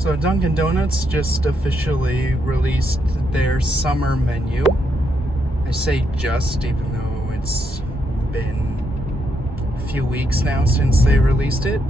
So Dunkin' Donuts just officially released their summer menu. I say just, even though it's been a few weeks now since they released it.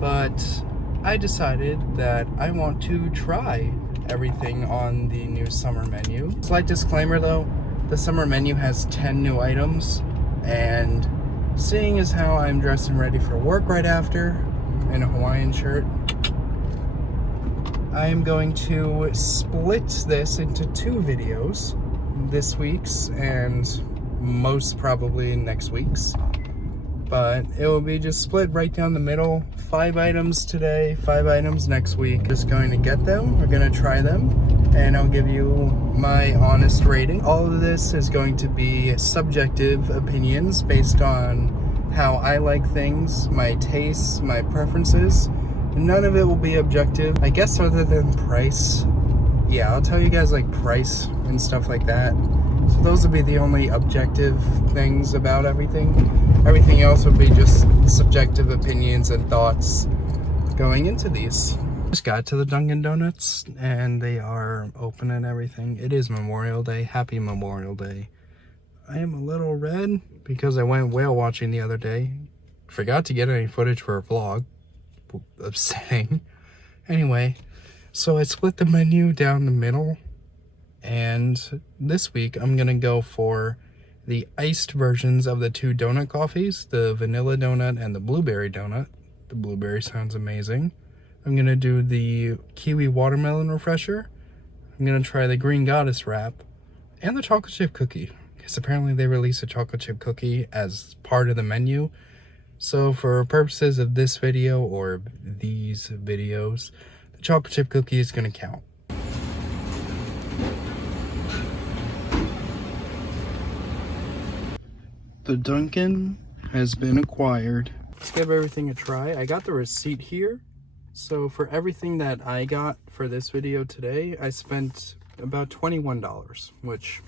But I decided that I want to try everything on the new summer menu. Slight disclaimer though, the summer menu has 10 new items, and seeing as how I'm dressed and ready for work right after in a Hawaiian shirt, I am going to split this into 2 videos, this week's and most probably next week's. But it will be just split right down the middle. 5 items today, 5 items next week. Just going to get them, we're going to try them, and I'll give you my honest rating. All of this is going to be subjective opinions based on how I like things, my tastes, my preferences. None of it will be objective, I guess, other than price. Yeah, I'll tell you guys like price and stuff like that. So those will be the only objective things about everything. Everything else would be just subjective opinions and thoughts going into these. Just got to the Dunkin' Donuts and they are open and everything. It is Memorial Day. Happy Memorial Day. I am a little red because I went whale watching the other day. Forgot to get any footage for a vlog. Upsetting. Anyway, so I split the menu down the middle, and this week I'm gonna go for the iced versions of the 2 donut coffees, the vanilla donut and the blueberry donut. The blueberry sounds amazing. I'm gonna do the kiwi watermelon refresher. I'm gonna try the green goddess wrap and the chocolate chip cookie, because apparently they released a chocolate chip cookie as part of the menu. So for purposes of this video or these videos, the chocolate chip cookie is going to count. The Dunkin' has been acquired. Let's give everything a try. I got the receipt here. So for everything that I got for this video today, I spent about $21, which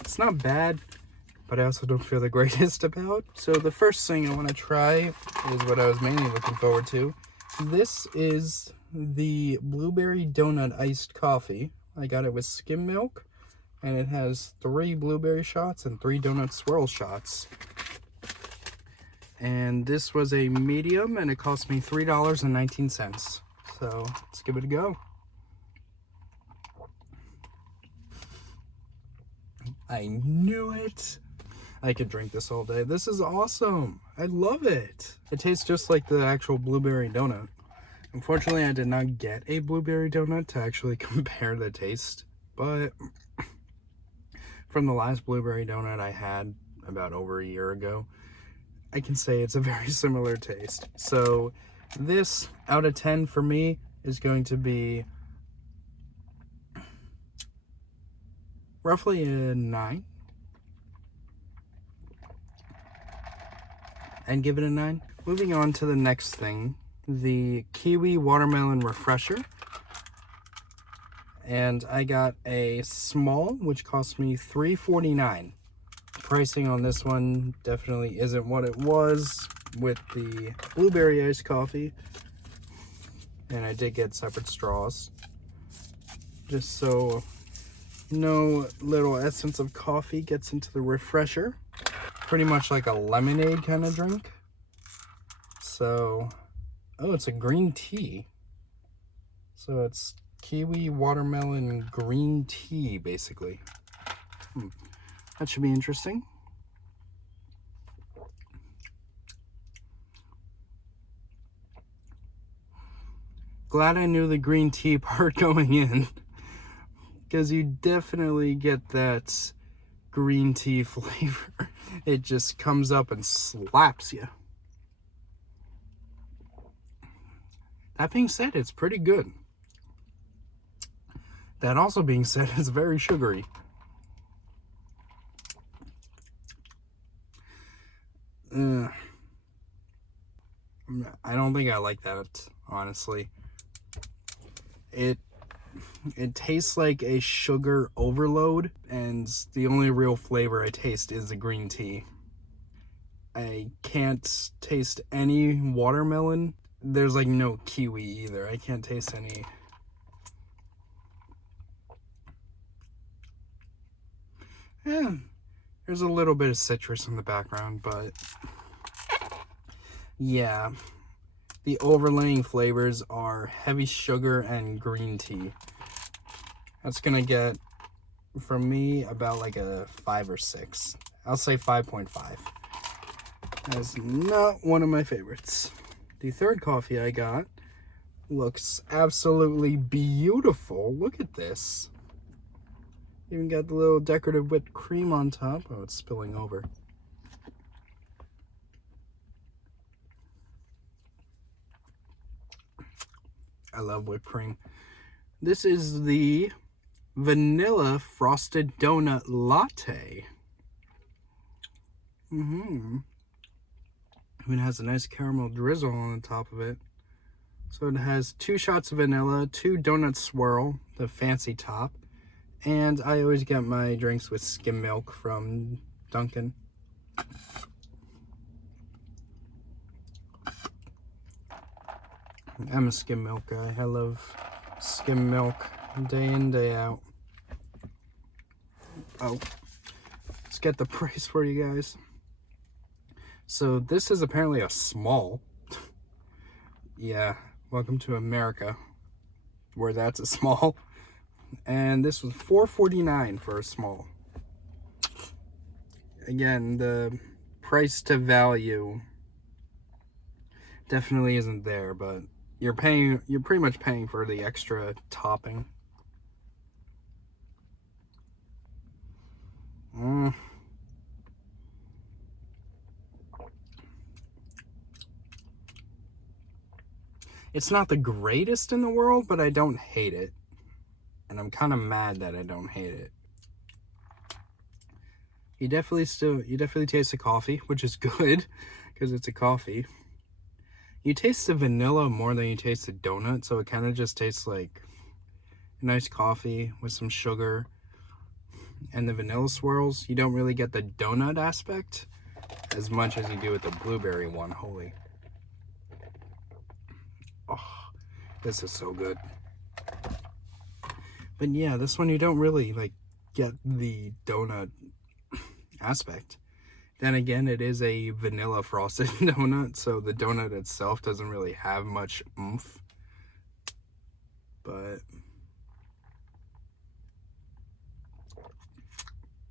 it's not bad, but I also don't feel the greatest about. So the first thing I want to try is what I was mainly looking forward to. This is the blueberry donut iced coffee. I got it with skim milk, and it has 3 blueberry shots and 3 donut swirl shots. And this was a medium, and it cost me $3.19. So let's give it a go. I knew it. I could drink this all day. This is awesome. I love it. It tastes just like the actual blueberry donut. Unfortunately, I did not get a blueberry donut to actually compare the taste, but from the last blueberry donut I had about over a year ago, I can say it's a very similar taste. So this out of 10 for me is going to be roughly a 9. And give it a 9. Moving on to the next thing, the kiwi watermelon refresher. And I got a small, which cost me $3.49. Pricing on this one definitely isn't what it was with the blueberry iced coffee. And I did get separate straws, just so no little essence of coffee gets into the refresher. Pretty much like a lemonade kind of drink. So, oh, it's a green tea. So it's kiwi watermelon green tea, basically. That should be interesting. Glad I knew the green tea part going in, because you definitely get that green tea flavor. It just comes up and slaps you. That being said, it's pretty good. That also being said, it's very sugary. I don't think I like that, honestly. It tastes like a sugar overload, and the only real flavor I taste is the green tea. I can't taste any watermelon. There's like no kiwi either. I can't taste any Yeah, there's a little bit of citrus in the background, but yeah, the overlaying flavors are heavy sugar and green tea. That's gonna get, from me, about like a 5 or 6. I'll say 5.5. That's not one of my favorites. The third coffee I got looks absolutely beautiful. Look at this. Even got the little decorative whipped cream on top. Oh, it's spilling over. I love whipped cream. This is the Vanilla Frosted Donut Latte. Even has a nice caramel drizzle on the top of it. So it has 2 shots of vanilla, 2 donut swirl, the fancy top, and I always get my drinks with skim milk from Dunkin. I'm a skim milk guy. I love skim milk day in, day out. Oh, let's get the price for you guys. So this is apparently a small. Yeah, welcome to America, where that's a small. And this was $4.49 for a small. Again, the price to value definitely isn't there, but you're pretty much paying for the extra topping. It's not the greatest in the world, but I don't hate it. And I'm kind of mad that I don't hate it. You definitely taste the coffee, which is good because it's a coffee. You taste the vanilla more than you taste the donut, so it kind of just tastes like a nice coffee with some sugar and the vanilla swirls. You don't really get the donut aspect as much as you do with the blueberry one. Holy. Oh, this is so good. But yeah, this one you don't really like get the donut aspect. Then again, it is a vanilla frosted donut, so the donut itself doesn't really have much oomph. But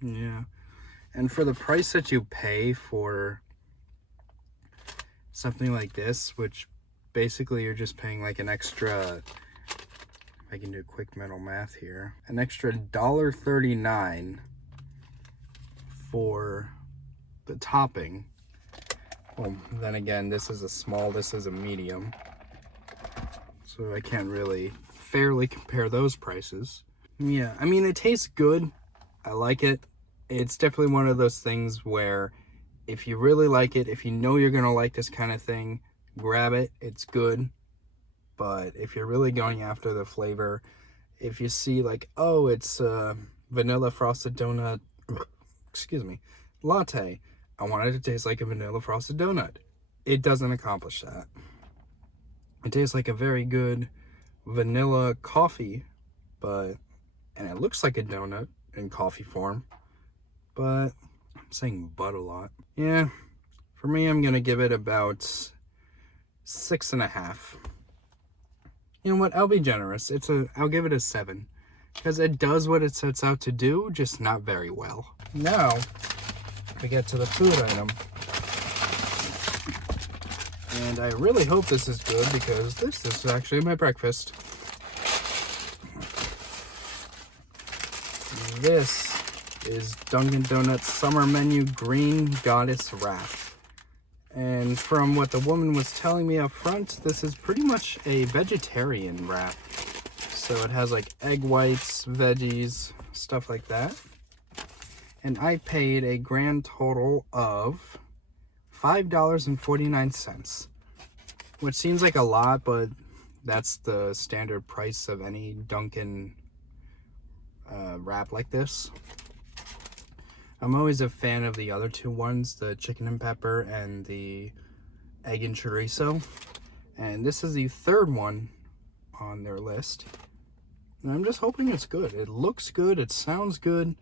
yeah, and for the price that you pay for something like this, which basically you're just paying like an extra, if I can do quick mental math here, an extra $1.39 for the topping. Well, then again, this is a small, this is a medium, so I can't really fairly compare those prices. Yeah, I mean, it tastes good. I like it. It's definitely one of those things where if you really like it, if you know you're gonna like this kind of thing, grab it. It's good. But if you're really going after the flavor, if you see like, oh, it's vanilla frosted donut, excuse me, latte, I want it to taste like a vanilla frosted donut. It doesn't accomplish that. It tastes like a very good vanilla coffee, and it looks like a donut in coffee form, but I'm saying but a lot. Yeah, for me, I'm gonna give it about 6.5. You know what? I'll be generous. I'll give it a 7 because it does what it sets out to do, just not very well. Now we get to the food item, and I really hope this is good because this is actually my breakfast. This is Dunkin' Donuts Summer Menu Green Goddess Wrap. And from what the woman was telling me up front, this is pretty much a vegetarian wrap. So it has like egg whites, veggies, stuff like that. And I paid a grand total of $5.49, which seems like a lot, but that's the standard price of any Dunkin' wrap like this. I'm always a fan of the other 2 ones, the chicken and pepper and the egg and chorizo. And this is the 3rd one on their list. And I'm just hoping it's good. It looks good, it sounds good,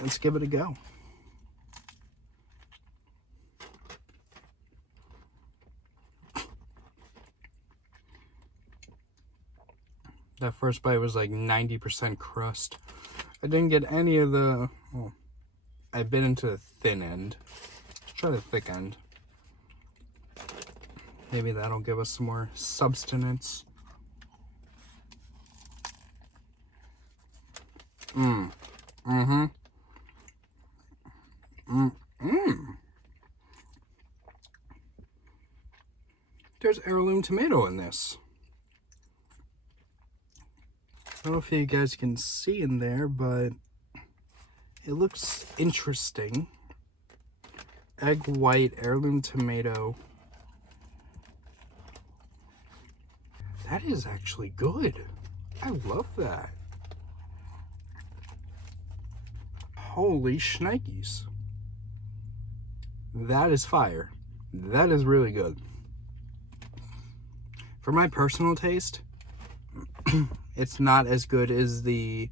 let's give it a go. That first bite was like 90% crust. I didn't get any of the... Oh, I bit into the thin end. Let's try the thick end. Maybe that'll give us some more substance. There's heirloom tomato in this. I don't know if you guys can see in there, but it looks interesting. Egg white, heirloom tomato. That is actually good. I love that. Holy shnikes. That is fire. That is really good. For my personal taste, it's not as good as the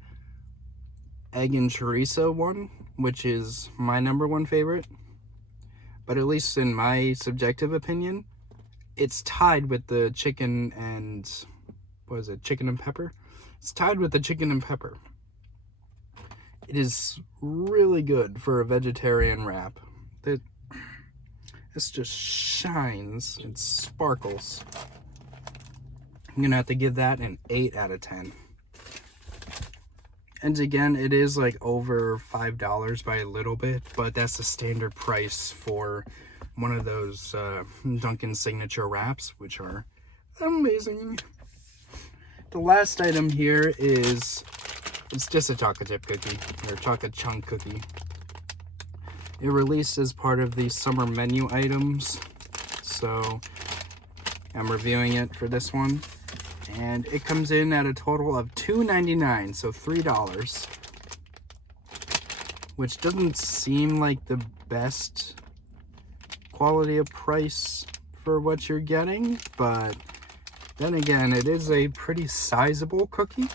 egg and chorizo one, which is my #1 favorite. But at least in my subjective opinion, it's tied with the chicken and, what is it, chicken and pepper? It's tied with the chicken and pepper. It is really good for a vegetarian wrap. This just shines and sparkles. I'm gonna have to give that an 8 out of 10. And again, it is like over $5 by a little bit, but that's the standard price for one of those Dunkin signature wraps, which are amazing. The last item here is, it's just a chocolate chip cookie, or chocolate chunk cookie. It released as part of the summer menu items, so I'm reviewing it for this one. And it comes in at a total of $2.99, so $3. Which doesn't seem like the best quality of price for what you're getting, but then again, it is a pretty sizable cookie.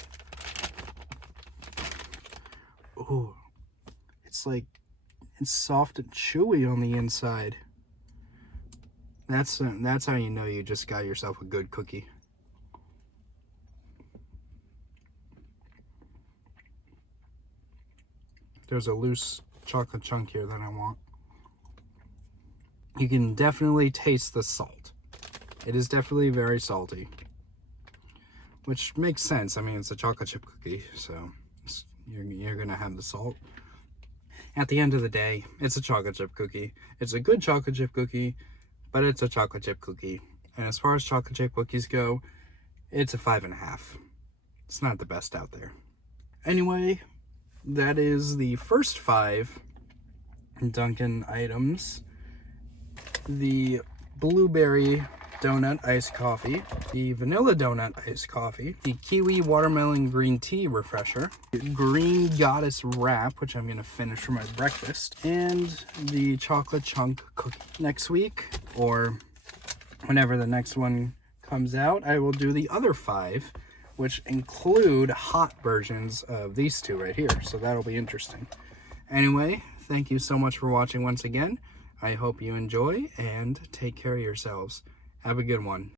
Ooh, it's soft and chewy on the inside. That's how you know you just got yourself a good cookie. There's a loose chocolate chunk here that I want. You can definitely taste the salt. It is definitely very salty, which makes sense. I mean, it's a chocolate chip cookie, so you're gonna have the salt. At the end of the day, it's a chocolate chip cookie. It's a good chocolate chip cookie, but it's a chocolate chip cookie. And as far as chocolate chip cookies go, it's a 5.5. It's not the best out there. Anyway, that is the first 5 Dunkin' items. The blueberry donut iced coffee, the vanilla donut iced coffee, the kiwi watermelon green tea refresher, the green goddess wrap, which I'm gonna finish for my breakfast, and the chocolate chunk cookie. Next week, or whenever the next one comes out, I will do the other 5, which include hot versions of these 2 right here, so that'll be interesting. Anyway, thank you so much for watching once again. I hope you enjoy, and take care of yourselves. Have a good one.